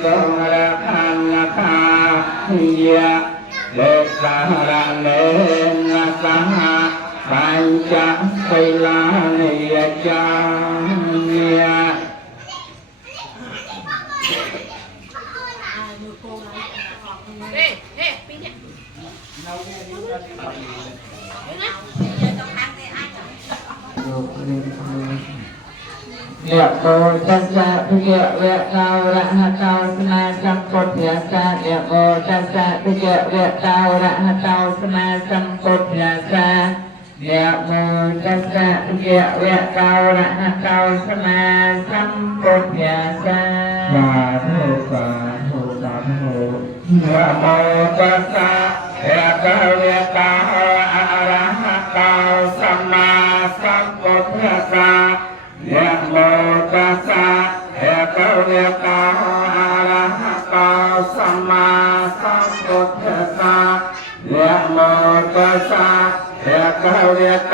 โกระคังคาเยเลสาระเลนะสหปัญจไสลานิยจานิยยะโมตัสสะภะคะวะโตอะระหะโตสัมมาสัมพุทธัสสะยะโมตัสสะภะคะวะโตอะระหะโตสัมมาสัมพุทธัสสะยะโมตัสสะภะคะวะโตอะระหะโตสัมมาสัมพุทธัสสะสาธุสาธุสาธุยะโมตัสสะภะคะวะโตอะระหะโตสัมมาสัมพุทธัสสะยะโมตัสสะภะคะวะโตอะระหะโตสัมมาสัมพุทธัสสะยะโมตัสสะภะคะวะโต